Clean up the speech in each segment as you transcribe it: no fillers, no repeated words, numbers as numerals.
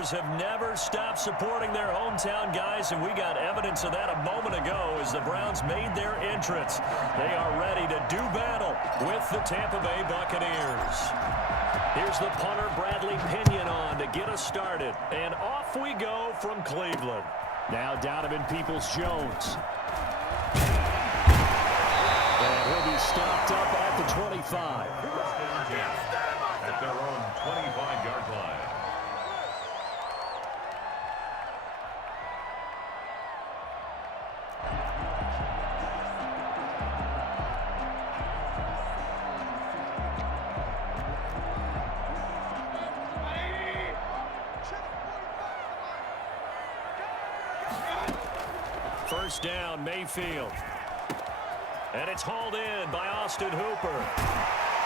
Buccaneers have never stopped supporting their hometown guys, and we got evidence of that a moment ago as the Browns made their entrance. They are ready to do battle with the Tampa Bay Buccaneers. Here's the punter, Bradley Pinion, on to get us started. And off we go from Cleveland. Now Donovan Peoples-Jones. And he'll be stopped up at the 25. At their own 25-yard line. First down, Mayfield. And it's hauled in by Austin Hooper.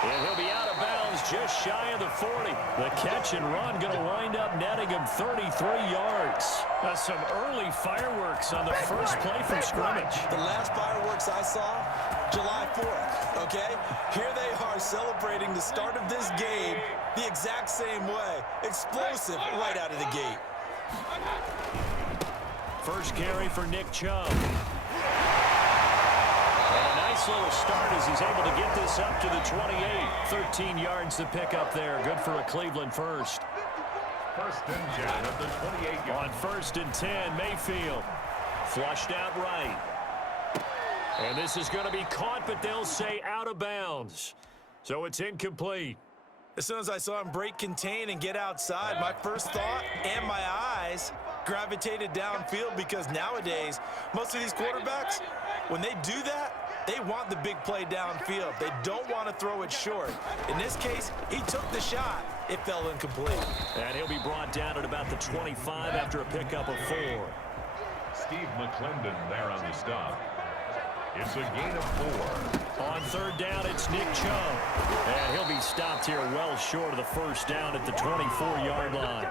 And he'll be out of bounds just shy of the 40. The catch and run going to wind up netting him 33 yards. That's some early fireworks on the first play from scrimmage. The last fireworks I saw, July 4th, okay? Here they are celebrating the start of this game the exact same way. Explosive right out of the gate. First carry for Nick Chubb. And a nice little start as he's able to get this up to the 28. 13 yards to pick up there. Good for a Cleveland first. First and 10 at the 28. On first and 10, Mayfield. Flushed out right. And this is going to be caught, but they'll say out of bounds. So it's incomplete. As soon as I saw him break contain and get outside, my first thought and my eyes gravitated downfield, because nowadays, most of these quarterbacks, when they do that, they want the big play downfield. They don't want to throw it short. In this case, he took the shot. It fell incomplete. And he'll be brought down at about the 25 after a pickup of 4. Steve McClendon there on the stop. It's a gain of 4. On third down, it's Nick Chubb. And he'll be stopped here well short of the first down at the 24-yard line.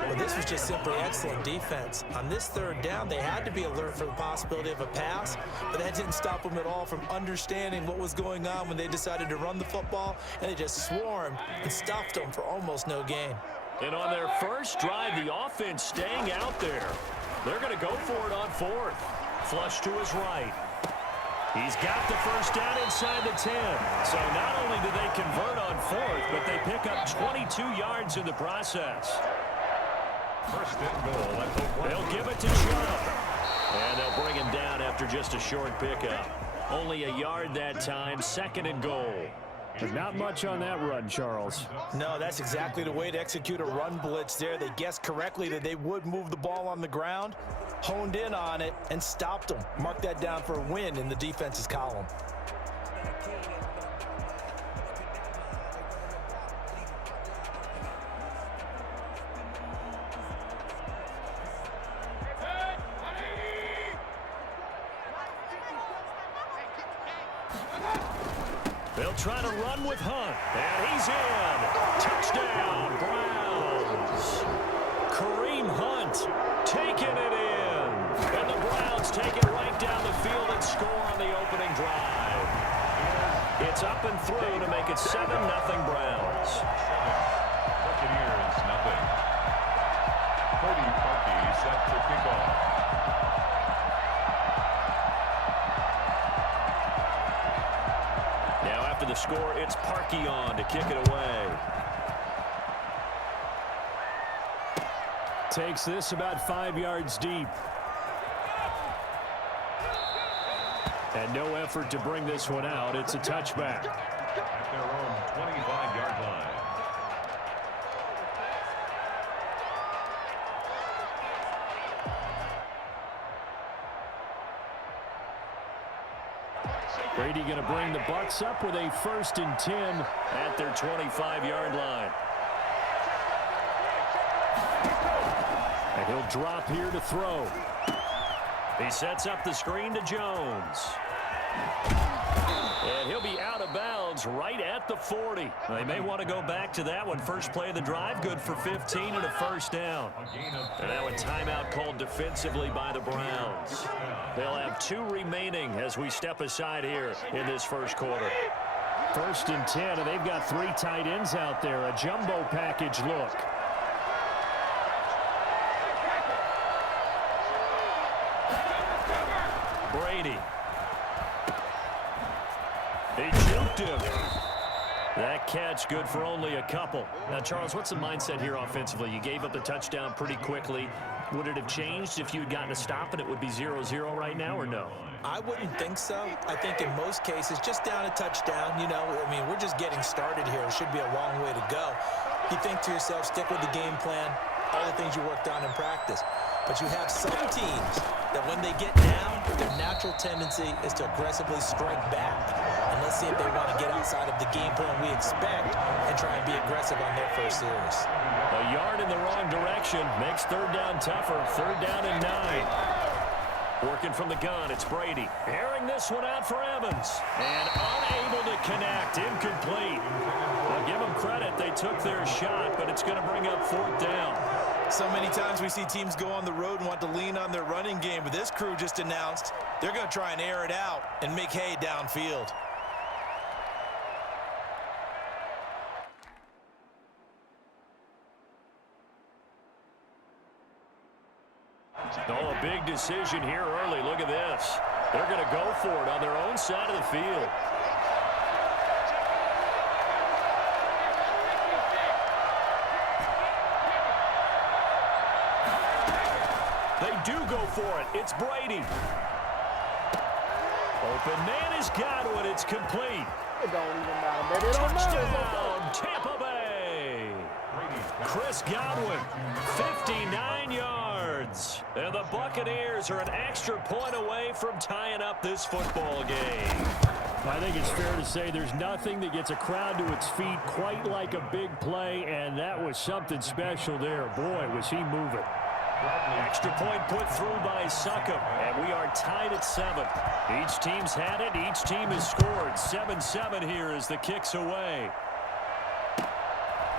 Well, this was just simply excellent defense. On this third down, they had to be alert for the possibility of a pass, but that didn't stop them at all from understanding what was going on when they decided to run the football, and they just swarmed and stuffed them for almost no gain. And on their first drive, the offense staying out there. They're going to go for it on fourth. Flush to his right. He's got the first down inside the 10. So not only do they convert on fourth, but they pick up 22 yards in the process. First and goal. They'll give it to Chubb. And they'll bring him down after just a short pickup. Only a yard that time, second and goal. But not much on that run, Charles. No, that's exactly the way to execute a run blitz there. They guessed correctly that they would move the ball on the ground, honed in on it, and stopped them. Mark that down for a win in the defense's column. They'll try to run with Hunt, and he's in. Touchdown, Browns. Kareem Hunt taking it in. And the Browns take it right down the field and score on the opening drive. It's up and through to make it 7-0 Browns. Buccaneers, nothing. Cody Parkey set to kick off. After the score, it's Parkey on to kick it away. Takes this about 5 yards deep. And no effort to bring this one out. It's a touchback. At their own 25-yard line. Brady going to bring the Bucs up with a 1st and 10 at their 25-yard line. And he'll drop here to throw. He sets up the screen to Jones. And he'll be out of bounds right at the 40. They may want to go back to that one. First play of the drive, good for 15 and a first down. And now a timeout called defensively by the Browns. They'll have 2 remaining as we step aside here in this first quarter. 1st and 10, and they've got 3 tight ends out there. A jumbo package look. Brady. He juked him. That catch good for only a couple. Now, Charles, what's the mindset here offensively? You gave up the touchdown pretty quickly. Would it have changed if you had gotten a stop and it would be 0-0 right now, or no? I wouldn't think so. I think in most cases, just down a touchdown, you know, I mean, we're just getting started here. It should be a long way to go. You think to yourself, stick with the game plan, all the things you worked on in practice. But you have some teams that when they get down, their natural tendency is to aggressively strike back. And let's see if they want to get outside of the game plan we expect and try and be aggressive on their first series. A yard in the wrong direction makes third down tougher. Third down and 9. Working from the gun, it's Brady. Airing this one out for Evans. And unable to connect. Incomplete. I'll give them credit. They took their shot, but it's going to bring up fourth down. So many times we see teams go on the road and want to lean on their running game, but this crew just announced they're going to try and air it out and make hay downfield. Oh, a big decision here early. Look at this. They're going to go for it on their own side of the field. They do go for it. It's Brady. Open man has got it. It's complete. It don't even matter, man. It don't Touchdown, Tampa Bay. Chris Godwin, 59 yards. And the Buccaneers are an extra point away from tying up this football game. I think it's fair to say there's nothing that gets a crowd to its feet quite like a big play, and that was something special there. Boy, was he moving. Extra point put through by Succop, and we are tied at 7. Each team's had it. Each team has scored. 7-7 here as the kick's away.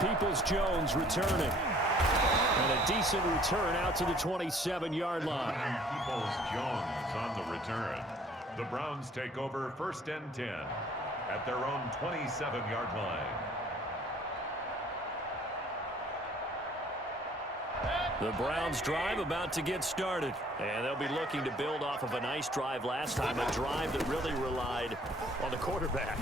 Peoples-Jones returning. And a decent return out to the 27-yard line. Peoples-Jones on the return. The Browns take over 1st and 10 at their own 27-yard line. The Browns drive about to get started, and they'll be looking to build off of a nice drive last time, a drive that really relied on the quarterback.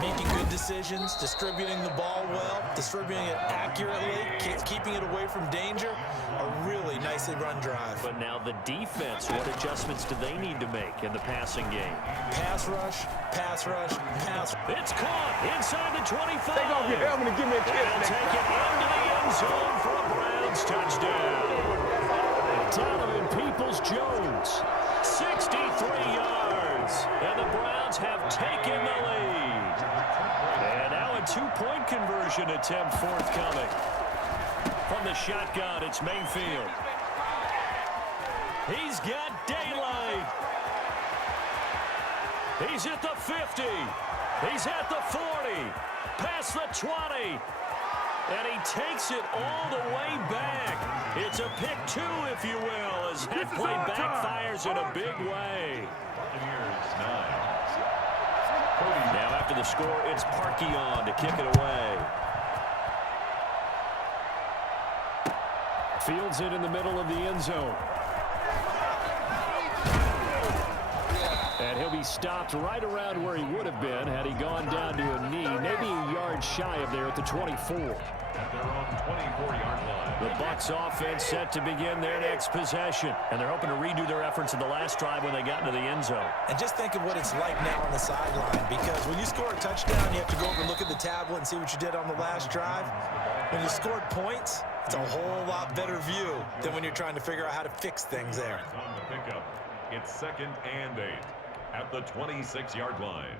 Making good decisions, distributing the ball well, distributing it accurately, keeping it away from danger. A really nicely run drive. But now the defense, what adjustments do they need to make in the passing game? Pass rush, pass rush, pass. It's caught inside the 25. Take off your helmet and give me a kiss. They'll take it into the end zone for a Browns touchdown. Donovan Peoples-Jones, 63 yards. And the Browns have taken the lead. And now a two-point conversion attempt forthcoming. From the shotgun, it's Mayfield. He's got daylight. He's at the 50. He's at the 40. Past the 20. And he takes it all the way back. It's a pick 2, if you will, as that play backfires in a big way. Now after the score, it's Parkion to kick it away. Fields it in the middle of the end zone. And he'll be stopped right around where he would have been had he gone down to a knee, maybe a yard shy of there at the 24. At their own 24-yard line. The Bucs offense set to begin their next possession. And they're hoping to redo their efforts in the last drive when they got into the end zone. And just think of what it's like now on the sideline, because when you score a touchdown, you have to go over and look at the tablet and see what you did on the last drive. When you scored points, it's a whole lot better view than when you're trying to figure out how to fix things there. On the pickup, it's 2nd and 8 at the 26-yard line.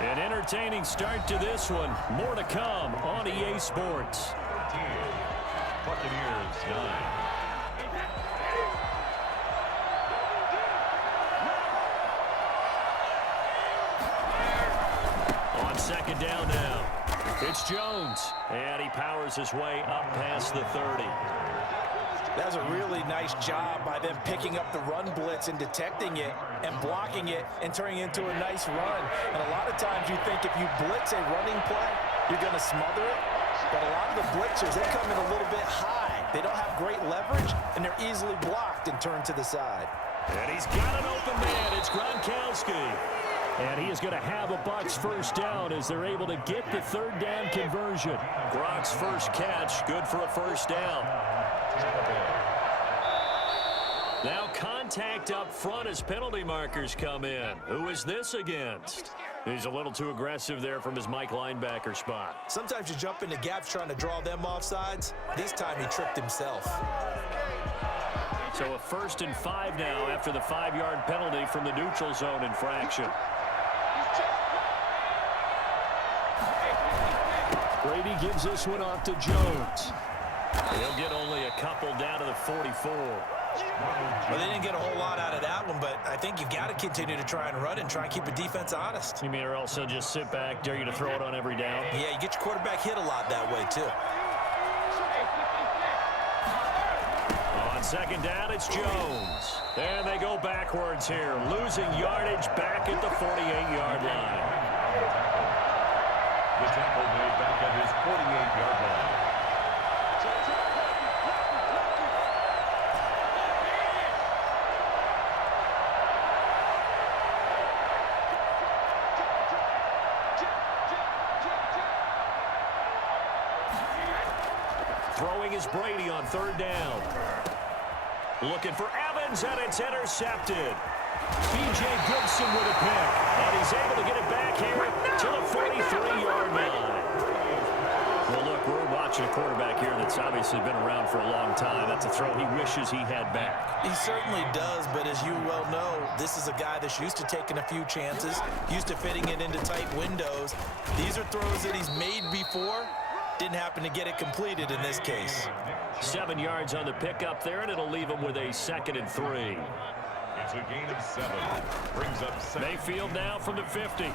An entertaining start to this one. More to come on EA Sports. 14, Buccaneers 9. On 2nd down now. It's Jones. And he powers his way up past the 30. That was a really nice job by them picking up the run blitz and detecting it and blocking it and turning it into a nice run. And a lot of times you think if you blitz a running play, you're going to smother it. But a lot of the blitzers, they come in a little bit high. They don't have great leverage, and they're easily blocked and turned to the side. And he's got an open man. It's Gronkowski. And he is going to have a Bucs first down as they're able to get the third down conversion. Gronk's first catch, good for a first down. Now contact up front as penalty markers come in. Who is this against? He's a little too aggressive there from his Mike linebacker spot. Sometimes you jump into gaps trying to draw them off sides. This time he tricked himself. So a 1st and 5 now after the 5-yard penalty from the neutral zone infraction. Brady gives this one off to Jones. He'll get only a couple down to the 44. Well, they didn't get a whole lot out of that one, but I think you've got to continue to try and run and try and keep the defense honest. You mean or else they'll just sit back, dare you to throw it on every down? Yeah, you get your quarterback hit a lot that way, too. On second down, it's Jones. And they go backwards here, losing yardage back at the 48-yard line. The tackle made back at his 48-yard line. Throwing is Brady on third down. Looking for Evans, and it's intercepted. B.J. Goodson with a pick, and he's able to get it back here to the 43-yard line. Well, look, we're watching a quarterback here that's obviously been around for a long time. That's a throw he wishes he had back. He certainly does, but as you well know, this is a guy that's used to taking a few chances, used to fitting it into tight windows. These are throws that he's made before. Didn't happen to get it completed in this case. 7 yards on the pickup there, and it'll leave him with a 2nd and 3. It's a gain of 7. Brings up 7. Mayfield now from the 50.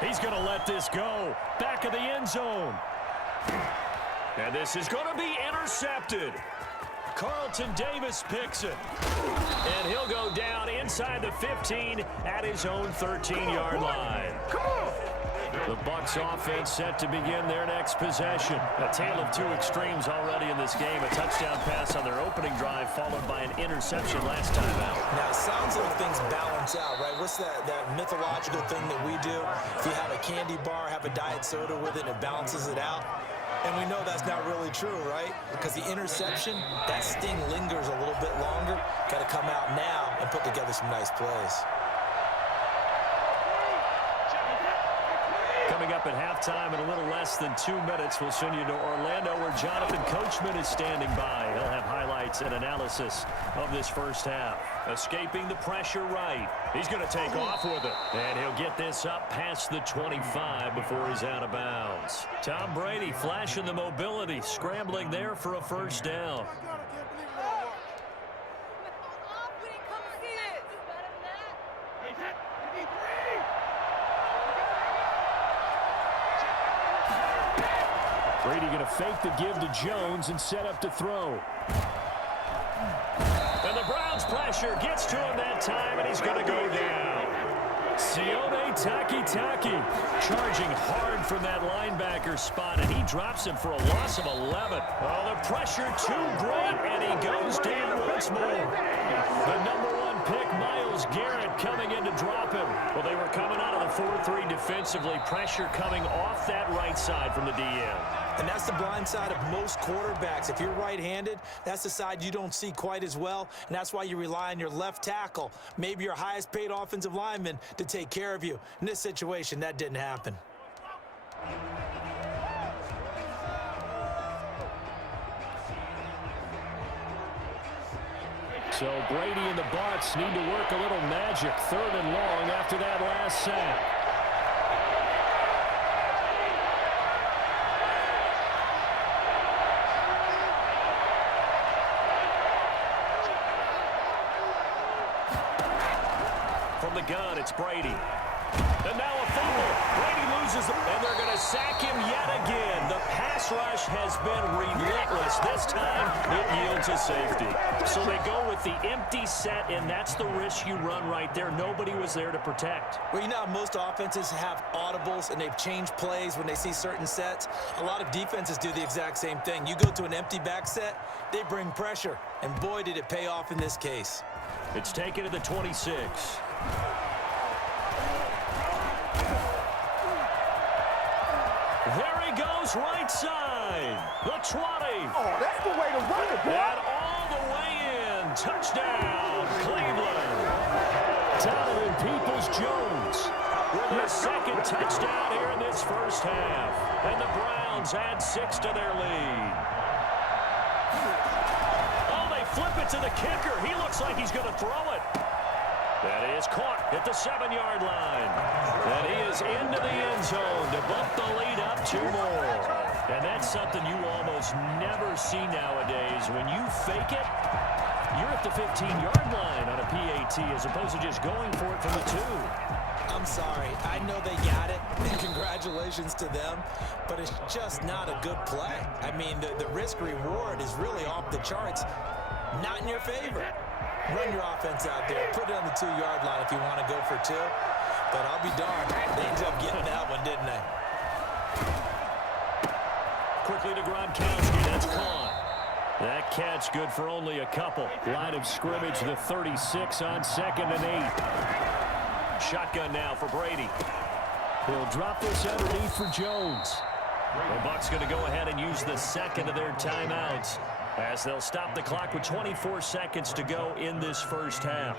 He's going to let this go. Back of the end zone. And this is going to be intercepted. Carlton Davis picks it. And he'll go down inside the 15 at his own 13-yard line. The Bucs offense set to begin their next possession. A tale of two extremes already in this game. A touchdown pass on their opening drive followed by an interception last time out. Now, it sounds like things balance out, right? What's that mythological thing that we do? If you have a candy bar, have a diet soda with it, and it balances it out. And we know that's not really true, right? Because the interception, that sting lingers a little bit longer. Got to come out now and put together some nice plays. Coming up at halftime in a little less than 2 minutes, we'll send you to Orlando where Jonathan Coachman is standing by. He'll have highlights and analysis of this first half. Escaping the pressure right. He's going to take off with it. And he'll get this up past the 25 before he's out of bounds. Tom Brady flashing the mobility, scrambling there for a first down. Brady going to fake the give to Jones and set up to throw. And the Browns pressure gets to him that time, and he's going to go down. Sione Takitaki charging hard from that linebacker spot, and he drops him for a loss of 11. Oh, the pressure too great, and he goes down once more. The number 1 pick, Myles Garrett, coming in to drop him. Well, they were coming out of the 4-3 defensively. Pressure coming off that right side from the DN. And that's the blind side of most quarterbacks. If you're right-handed, that's the side you don't see quite as well, and that's why you rely on your left tackle, maybe your highest-paid offensive lineman, to take care of you. In this situation, that didn't happen. So Brady and the Bucs need to work a little magic. 3rd and long after that last sack. From the gun, it's Brady. And now a fumble. Brady loses it, and they're going to sack him yet again. The pass rush has been relentless. This time, it yields a safety. So they go with the empty set, and that's the risk you run right there. Nobody was there to protect. Well, you know how most offenses have audibles, and they've changed plays when they see certain sets. A lot of defenses do the exact same thing. You go to an empty back set, they bring pressure. And boy, did it pay off in this case. It's taken to the 26. There he goes, right side. The 20. Oh, that's the way to run it, boy. And all the way in. Touchdown, Cleveland. Donovan Peoples-Jones with his second touchdown here in this first half. And the Browns add 6 to their lead. Oh, they flip it to the kicker. He looks like he's going to throw it. That is caught at the 7-yard line. And he is into the end zone to bump the lead up 2 more. And that's something you almost never see nowadays. When you fake it, you're at the 15-yard line on a PAT as opposed to just going for it from the 2. I'm sorry. I know they got it, and congratulations to them, but it's just not a good play. I mean, the risk-reward is really off the charts. Not in your favor. Run your offense out there. Put it on the 2-yard line if you want to go for 2. But I'll be darned. They ended up getting that one, didn't they? Quickly to Gronkowski. That's caught. That catch good for only a couple. Line of scrimmage, the 36 on 2nd and 8. Shotgun now for Brady. He'll drop this underneath for Jones. The Bucs going to go ahead and use the second of their timeouts as they'll stop the clock with 24 seconds to go in this first half.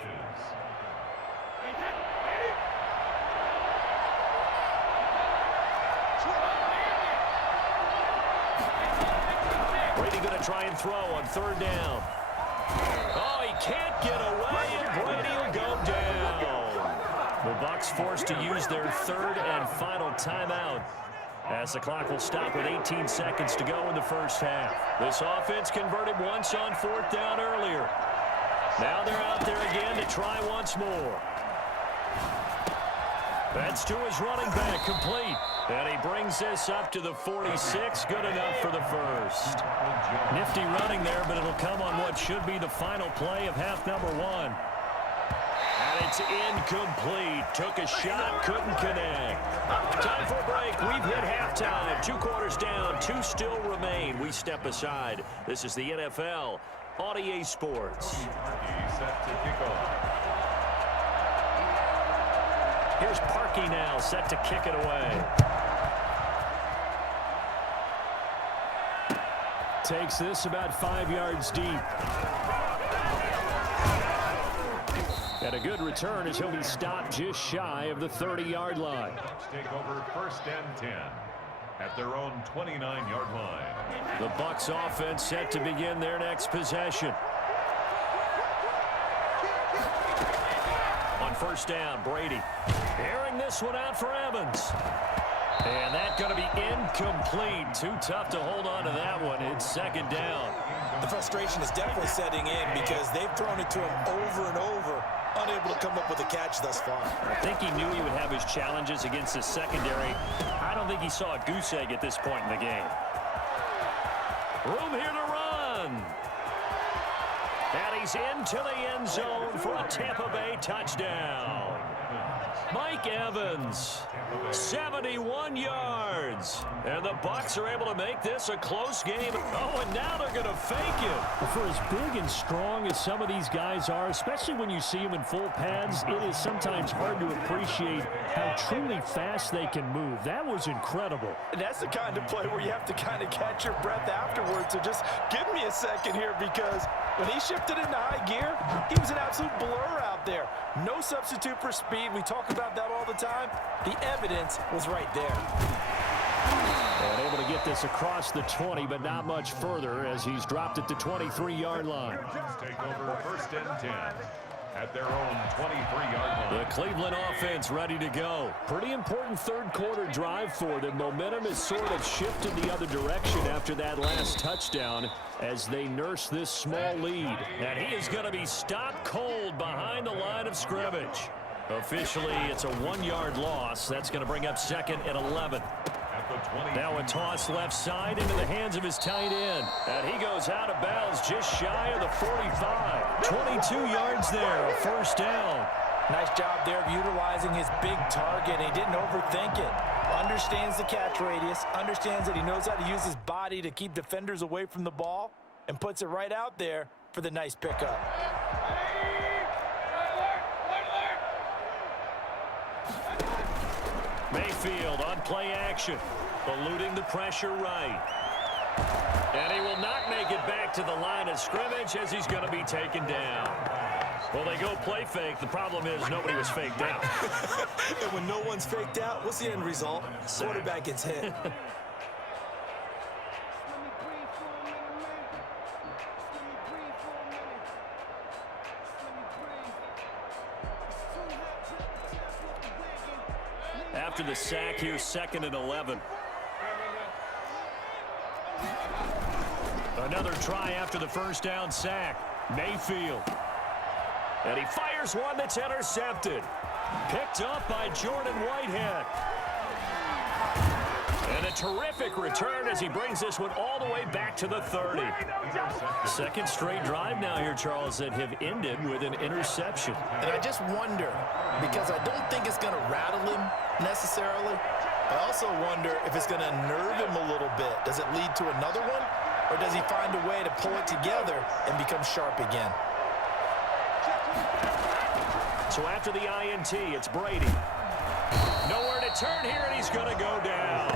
Brady going to try and throw on 3rd down. Oh, he can't get away, and Brady will go down. The Bucs forced to use their 3rd and final timeout, as the clock will stop with 18 seconds to go in the first half. This offense converted once on 4th down earlier. Now they're out there again to try once more. That's to his running back, complete. And he brings this up to the 46, good enough for the first. Nifty running there, but it'll come on what should be the final play of half number 1. And it's incomplete. Took a shot, couldn't connect. Time for a break. We've hit halftime. 2 quarters down, 2 still remain. We step aside. This is the NFL on EA Sports. Set to kick off. Here's Parkey now, set to kick it away. Takes this about 5 yards deep. And a good return as he'll be stopped just shy of the 30-yard line. Take over 1st and 10 at their own 29-yard line. The Bucs offense set to begin their next possession. On 1st down, Brady airing this one out for Evans. And that's going to be incomplete. Too tough to hold on to that one. It's 2nd down. The frustration is definitely setting in because they've thrown it to him over and over, unable to come up with a catch thus far. I think he knew he would have his challenges against his secondary. I don't think he saw a goose egg at this point in the game. Room here to run. And he's into the end zone for a Tampa Bay touchdown. Mike Evans, 71 yards. And the Bucs are able to make this a close game. Oh, and now they're going to fake it. For as big and strong as some of these guys are, especially when you see them in full pads, it is sometimes hard to appreciate how truly fast they can move. That was incredible. And that's the kind of play where you have to kind of catch your breath afterwards. So just give me a second here, because when he shifted into high gear, he was an absolute blur out there. No substitute for speed. We talk about that all the time. The evidence was right there. And able to get this across the 20, but not much further as he's dropped at the 23-yard line. Take over 1st and 10 at their own 23-yard line. The Cleveland offense ready to go. Pretty important 3rd quarter drive for them. Momentum has sort of shifted the other direction after that last touchdown as they nurse this small lead. And he is going to be stopped cold behind the line of scrimmage. Officially, it's a 1-yard loss. That's going to bring up 2nd and 11. Now a toss left side into the hands of his tight end. And he goes out of bounds just shy of the 45. 22 yards there, a first down. Nice job there of utilizing his big target. He didn't overthink it. Understands the catch radius, understands that he knows how to use his body to keep defenders away from the ball, and puts it right out there for the nice pickup. Mayfield on play action, eluding the pressure right. And he will not make it back to the line of scrimmage as he's going to be taken down. Well, they go play fake. The problem is nobody was faked out. And when no one's faked out, what's the end result? Quarterback gets hit. After the sack, here's 2nd and 11. Another try after the first down sack. Mayfield. And he fires one that's intercepted. Picked up by Jordan Whitehead. And a terrific return as he brings this one all the way back to the 30. Second straight drive now here, Charles, that have ended with an interception. And I just wonder, because I don't think it's going to rattle him necessarily. I also wonder if it's going to nerve him a little bit. Does it lead to another one? Or does he find a way to pull it together and become sharp again? So after the INT, it's Brady. Nowhere to turn here, and he's going to go down.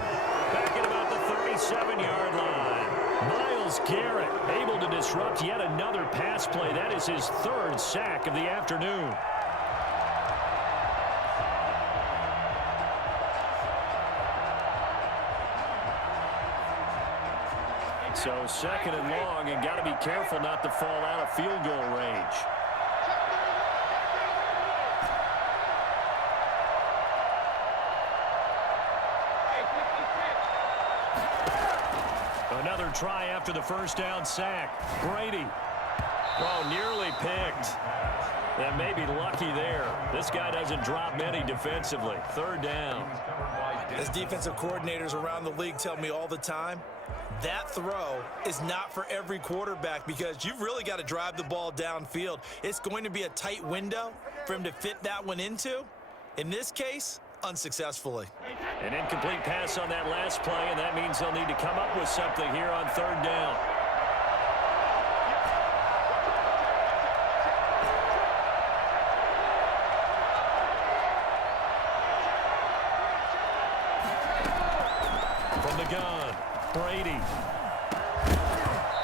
Back at about the 37-yard line. Myles Garrett able to disrupt yet another pass play. That is his 3rd sack of the afternoon. So 2nd and long, and got to be careful not to fall out of field goal range. Another try after the first down sack. Brady. Oh, nearly picked. That may be lucky there. This guy doesn't drop many defensively. 3rd down. As defensive coordinators around the league tell me all the time, that throw is not for every quarterback because you've really got to drive the ball downfield. It's going to be a tight window for him to fit that one into. In this case, unsuccessfully. An incomplete pass on that last play, and that means they'll need to come up with something here on 3rd down. From the gun, Brady.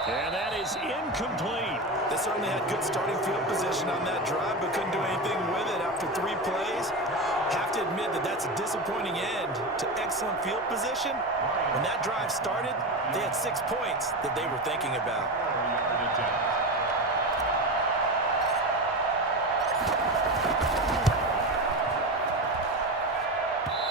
And that is incomplete. They certainly had good starting field position on that drive, but couldn't do anything with it after 3 plays. Have to admit that that's a disappointing end to excellent field position. When that drive started, they had 6 points that they were thinking about.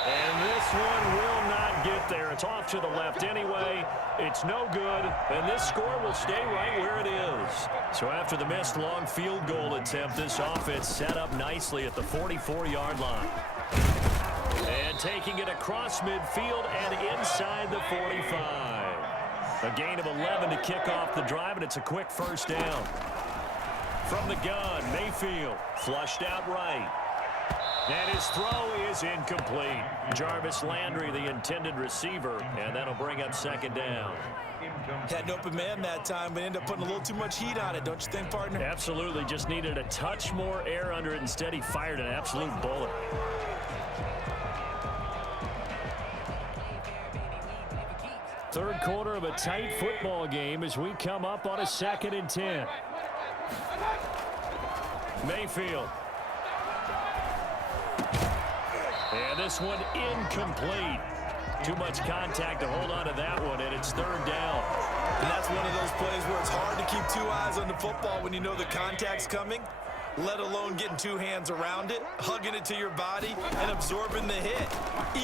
And this one will not get there. It's off to the left anyway. It's no good, and this score will stay right where it is. So after the missed long field goal attempt, this offense set up nicely at the 44-yard line. And taking it across midfield and inside the 45. A gain of 11 to kick off the drive, and it's a quick first down. From the gun, Mayfield flushed out right. And his throw is incomplete. Jarvis Landry, the intended receiver, and that'll bring up 2nd down. Had an open man that time, but ended up putting a little too much heat on it, don't you think, partner? Absolutely. Just needed a touch more air under it. Instead, he fired an absolute bullet. Third quarter of a tight football game as we come up on a 2nd and 10. Mayfield. And this one incomplete. Too much contact to hold on to that one, and it's 3rd down. And that's one of those plays where it's hard to keep 2 eyes on the football when you know the contact's coming, let alone getting 2 hands around it, hugging it to your body, and absorbing the hit,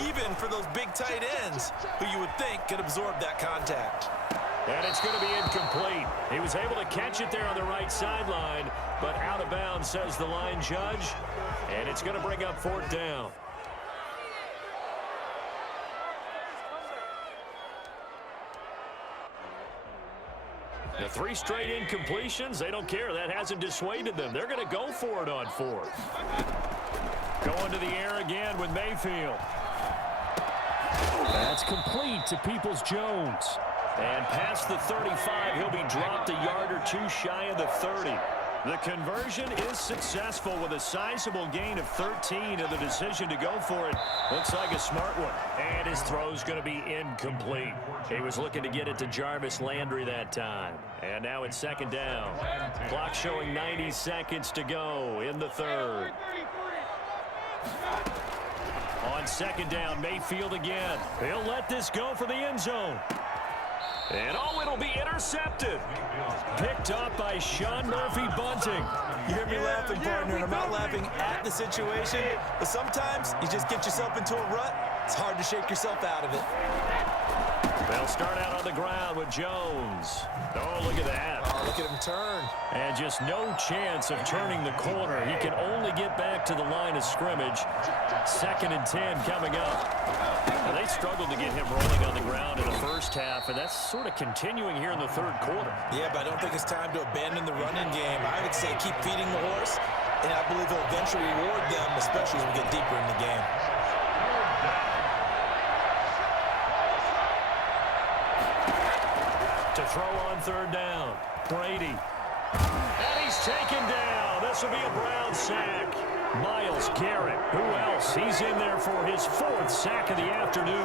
even for those big tight ends who you would think could absorb that contact. And it's going to be incomplete. He was able to catch it there on the right sideline, but out of bounds, says the line judge. And it's going to bring up 4th down. The 3 straight incompletions, they don't care. That hasn't dissuaded them. They're going to go for it on 4th. Going to the air again with Mayfield. That's complete to Peoples-Jones. And past the 35, he'll be dropped a yard or 2 shy of the 30. The conversion is successful with a sizable gain of 13, and the decision to go for it looks like a smart one. And his throw's going to be incomplete. He was looking to get it to Jarvis Landry that time. And now it's 2nd down. Clock showing 90 seconds to go in the 3rd. On 2nd down, Mayfield again. He'll let this go for the end zone. And it'll be intercepted. Picked up by Sean Murphy-Bunting. You hear me laughing, partner, and I'm not laughing at the situation, but sometimes you just get yourself into a rut. It's hard to shake yourself out of it. They'll start out on the ground with Jones. Oh, look at that. Oh, look at him turn. And just no chance of turning the corner. He can only get back to the line of scrimmage. 2nd and 10 coming up. Now, they struggled to get him rolling on the ground in the first half, and that's sort of continuing here in the 3rd quarter. Yeah, but I don't think it's time to abandon the running game. I would say keep feeding the horse, and I believe he'll eventually reward them, especially as we get deeper in the game. To throw on 3rd down, Brady. And he's taken down. This will be a Brown sack. Myles Garrett, who else? He's in there for his 4th sack of the afternoon.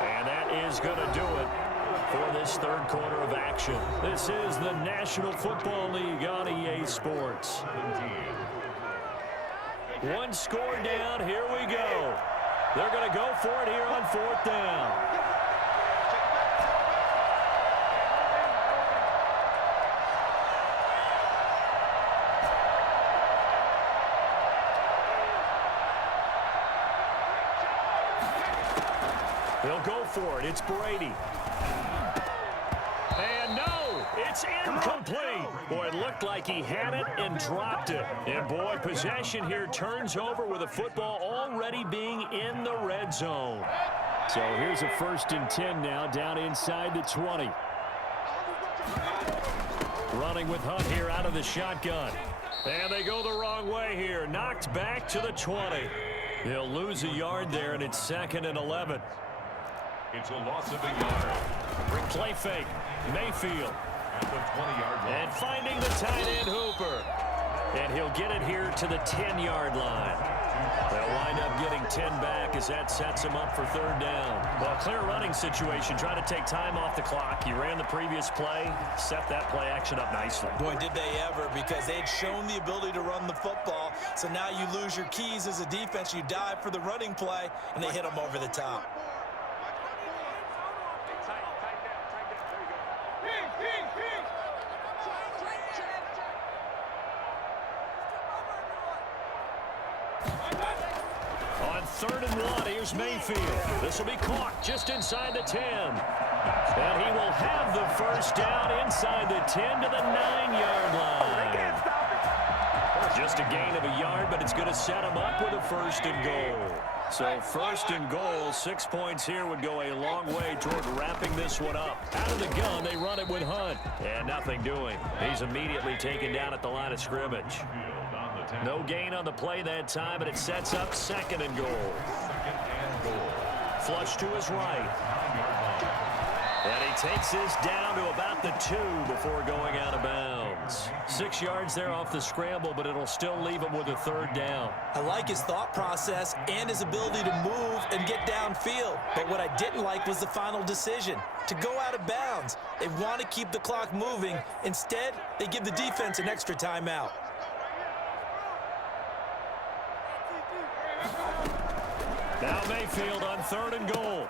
And that is going to do it for this 3rd quarter of action. This is the National Football League on EA Sports. 1 score down, here we go. They're going to go for it here on 4th down. They'll go for it. It's Brady. And no, it's incomplete. Boy, it looked like he had it and dropped it. And boy, possession here turns over with the football already being in the red zone. So here's a 1st and 10 now, down inside the 20. Running with Hunt here out of the shotgun. And they go the wrong way here. Knocked back to the 20. He'll lose a yard there, and it's 2nd and 11. It's a loss of a yard. Play fake. Mayfield. At the 20-yard line. And finding the tight end, Hooper. And he'll get it here to the 10-yard line. They'll wind up getting 10 back as that sets him up for 3rd down. Well, clear running situation. Trying to take time off the clock. You ran the previous play, set that play action up nicely. Boy, did they ever, because they had shown the ability to run the football. So now you lose your keys as a defense. You dive for the running play, and they hit them over the top. On 3rd and 1, here's Mayfield. This will be caught just inside the 10. And he will have the 1st down inside the 10 to the 9-yard line. Just a gain of a yard, but it's going to set him up with a 1st and goal. So 1st and goal, 6 points here would go a long way toward wrapping this one up. Out of the gun, they run it with Hunt. And nothing doing. He's immediately taken down at the line of scrimmage. No gain on the play that time, and it sets up 2nd and goal. Flush to his right. And he takes this down to about the 2 before going out of bounds. 6 yards there off the scramble, but it'll still leave him with a 3rd down. I like his thought process and his ability to move and get downfield. But what I didn't like was the final decision, to go out of bounds. They want to keep the clock moving. Instead, they give the defense an extra timeout. Now Mayfield on 3rd and goal.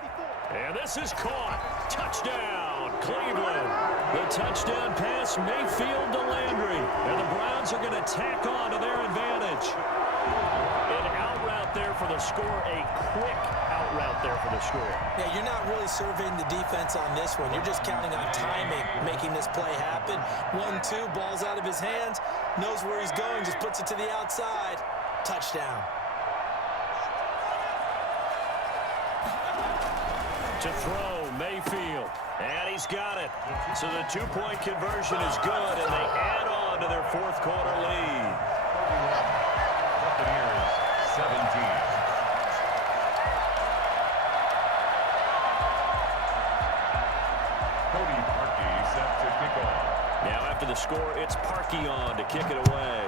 And this is caught. Touchdown, Cleveland. The touchdown pass, Mayfield to Landry. And the Browns are going to tack on to their advantage. An out route there for the score, a quick out out route there for the score. Yeah, you're not really surveying the defense on this one. You're just counting on timing, making this play happen. 1-2, ball's out of his hands, knows where he's going, just puts it to the outside. Touchdown. To throw, Mayfield. And he's got it. So the two-point conversion is good, and they add on to their fourth quarter lead. Buccaneers 17. Cody Parkey set to kick off. Now after the score, it's Parkey on to kick it away.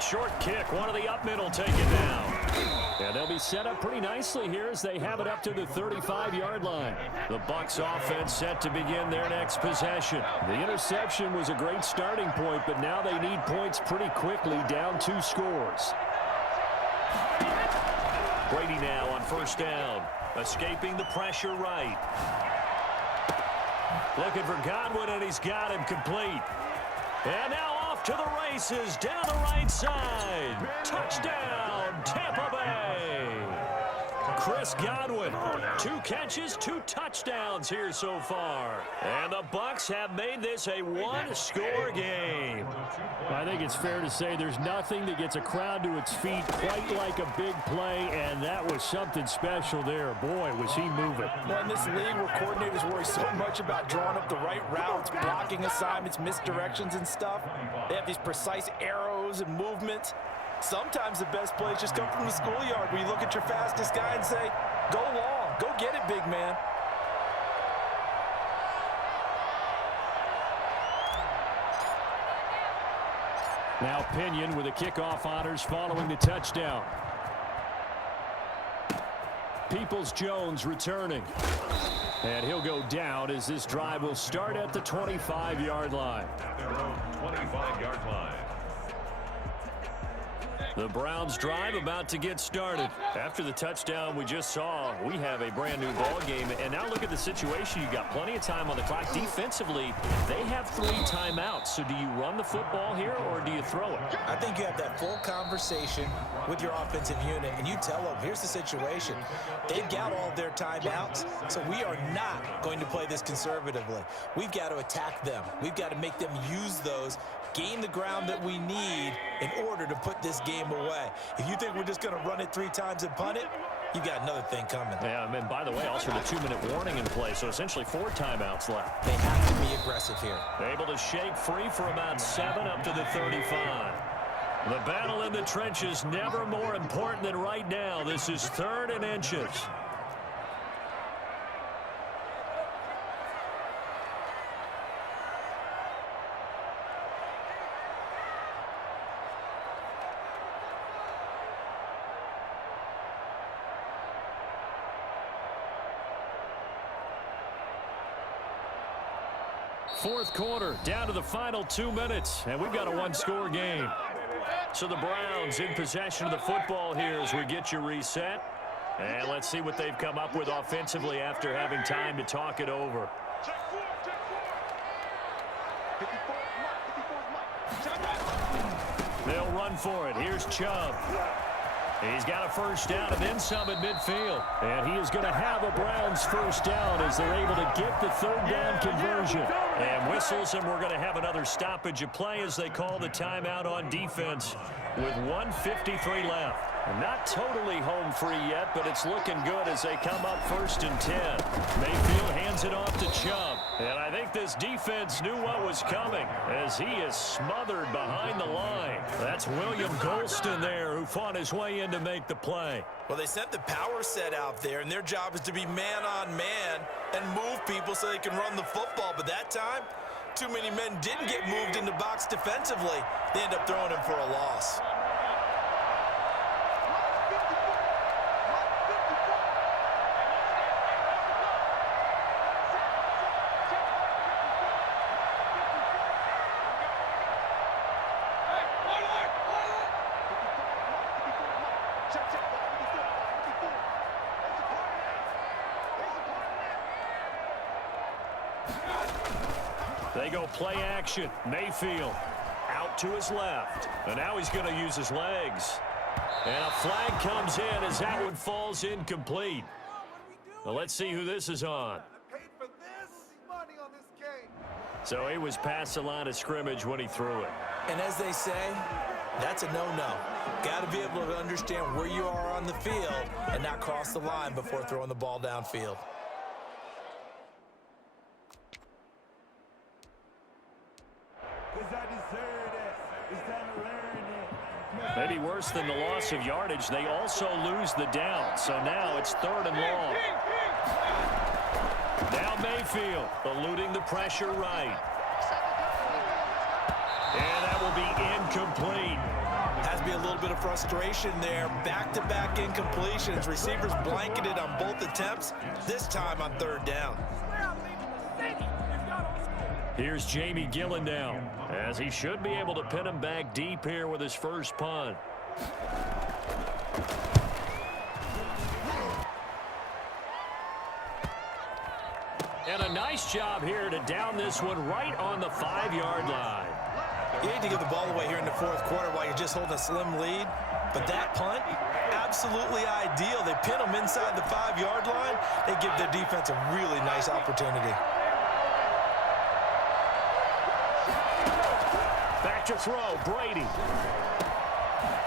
Short kick. One of the up middle taken down. And they'll be set up pretty nicely here as they have it up to the 35-yard line. The Bucs offense set to begin their next possession. The interception was a great starting point, but now they need points pretty quickly, down 2 scores. Brady now on first down, escaping the pressure right. Looking for Godwin, and he's got him complete. And now off to the races, down the right side. Touchdown, Tampa Bay. Chris Godwin, 2 catches, 2 touchdowns here so far. And the Bucs have made this a one-score game. I think it's fair to say there's nothing that gets a crowd to its feet quite like a big play, and that was something special there. Boy, was he moving. Well, in this league where coordinators worry so much about drawing up the right routes, blocking assignments, misdirections and stuff, they have these precise arrows and movements. Sometimes the best plays just come from the schoolyard where you look at your fastest guy and say, go long, go get it, big man. Now Pinion with the kickoff honors following the touchdown. Peoples-Jones returning. And he'll go down as this drive will start at the 25-yard line. At their own 25-yard line. The Browns drive about to get started. After the touchdown we just saw, we have a brand new ball game. And now look at the situation. You've got plenty of time on the clock. Defensively, they have 3 timeouts. So do you run the football here or do you throw it? I think you have that full conversation with your offensive unit, and you tell them, here's the situation. They've got all their timeouts, so we are not going to play this conservatively. We've got to attack them. We've got to make them use those, gain the ground that we need in order to put this game away. If you think we're just going to run it 3 times and punt it, you got another thing coming. Yeah, and by the way, also the 2-minute warning in play, so essentially 4 timeouts left. They have to be aggressive here. Able to shake free for about 7 up to the 35. The battle in the trenches never more important than right now. This is 3rd and inches. Fourth quarter, down to the final 2 minutes, and we've got a one-score game. So the Browns in possession of the football here as we get you reset. And let's see what they've come up with offensively after having time to talk it over. They'll run for it. Here's Chubb. He's got a first down and then some at midfield. And he is going to have a Browns first down as they're able to get the 3rd down conversion. And whistles, and we're going to have another stoppage of play as they call the timeout on defense with 1:53 left. Not totally home free yet, but it's looking good as they come up 1st and 10. Mayfield hands it off to Chubb. And I think this defense knew what was coming as he is smothered behind the line. That's William Golston there who fought his way in to make the play. Well, they sent the power set out there, and their job is to be man-on-man and move people so they can run the football. But that time, too many men didn't get moved in the box defensively. They end up throwing him for a loss. They go play action. Mayfield out to his left. And now he's going to use his legs. And a flag comes in as that one falls incomplete. Well, let's see who this is on. So he was past the line of scrimmage when he threw it. And as they say, that's a no-no. Got to be able to understand where you are on the field and not cross the line before throwing the ball downfield. Maybe worse than the loss of yardage, they also lose the down. So now it's 3rd and long. Now Mayfield eluding the pressure right. And that will be incomplete. Has to be a little bit of frustration there. Back-to-back incompletions. Receivers blanketed on both attempts, this time on 3rd down. Here's Jamie Gillen now, as he should be able to pin him back deep here with his first punt. And a nice job here to down this one right on the 5-yard line. You hate to give the ball away here in the 4th quarter while you're just holding a slim lead, but that punt, absolutely ideal. They pin them inside the 5-yard line. They give their defense a really nice opportunity. Back to throw, Brady.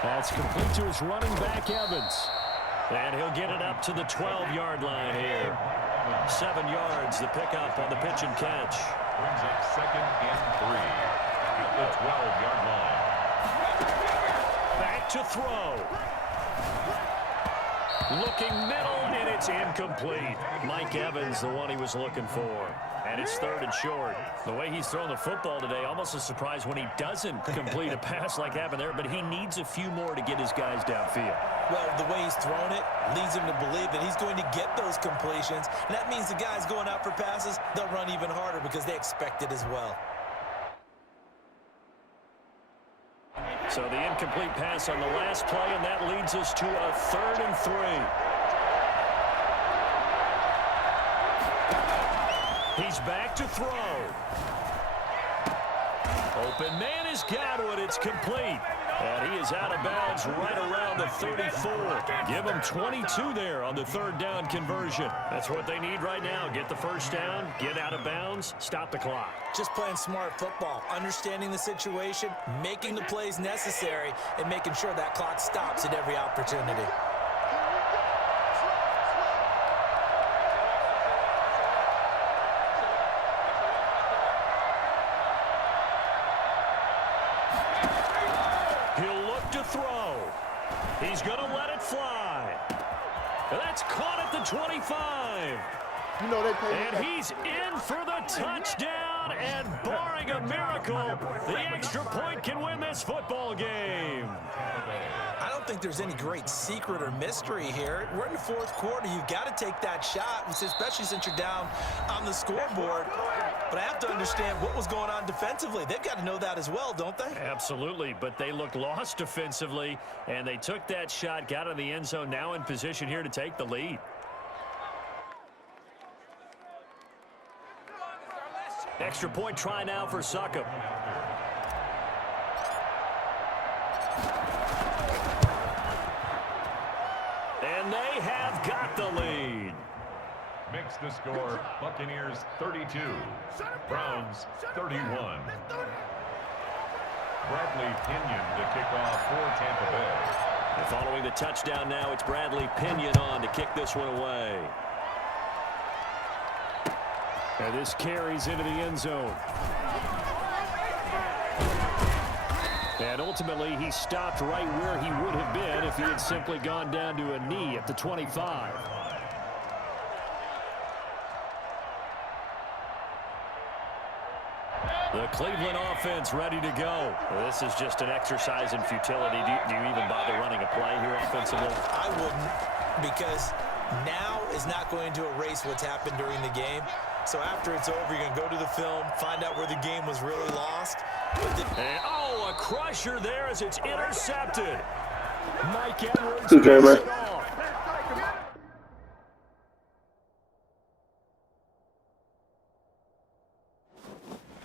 That's complete to his running back, Evans. And he'll get it up to the 12-yard line here. 7 yards, the pickup on the pitch and catch. Brings up 2nd and 3 at the 12-yard line. Back to throw. Looking middle, and it's incomplete. Mike Evans, the one he was looking for. And it's 3rd and short. The way he's thrown the football today, almost a surprise when he doesn't complete a pass like happened there, but he needs a few more to get his guys downfield. Well, the way he's thrown it leads him to believe that he's going to get those completions. And that means the guys going out for passes, they'll run even harder because they expect it as well. So the incomplete pass on the last play, and that leads us to a 3rd and 3. He's back to throw. Open man has got it. It's complete. And he is out of bounds right around the 34. Give him 22 there on the 3rd down conversion. That's what they need right now. Get the first down, get out of bounds, stop the clock. Just playing smart football, understanding the situation, making the plays necessary, and making sure that clock stops at every opportunity. Throw. He's going to let it fly. That's caught at the 25. You know they pay. And he's in for the touchdown, and barring a miracle, the extra point can win this football game. I don't think there's any great secret or mystery here. We're in the 4th quarter. You've got to take that shot, especially since you're down on the scoreboard. But I have to understand what was going on defensively. They've got to know that as well, don't they? Absolutely, but they looked lost defensively, and they took that shot, got in the end zone, now in position here to take the lead. Extra point try now for Succop. And they have got the lead. Makes the score Buccaneers 32, Browns 31. Bradley Pinion to kick off for Tampa Bay. And following the touchdown now, it's Bradley Pinion on to kick this one away. And this carries into the end zone. And ultimately, he stopped right where he would have been if he had simply gone down to a knee at the 25. The Cleveland offense ready to go. Well, this is just an exercise in futility. Do you even bother running a play here offensively? I wouldn't, because now is not going to erase what's happened during the game. So after it's over, you're going to go to the film, find out where the game was really lost. And, oh, a crusher there as it's intercepted. Mike Edwards Okay, man. picks it off.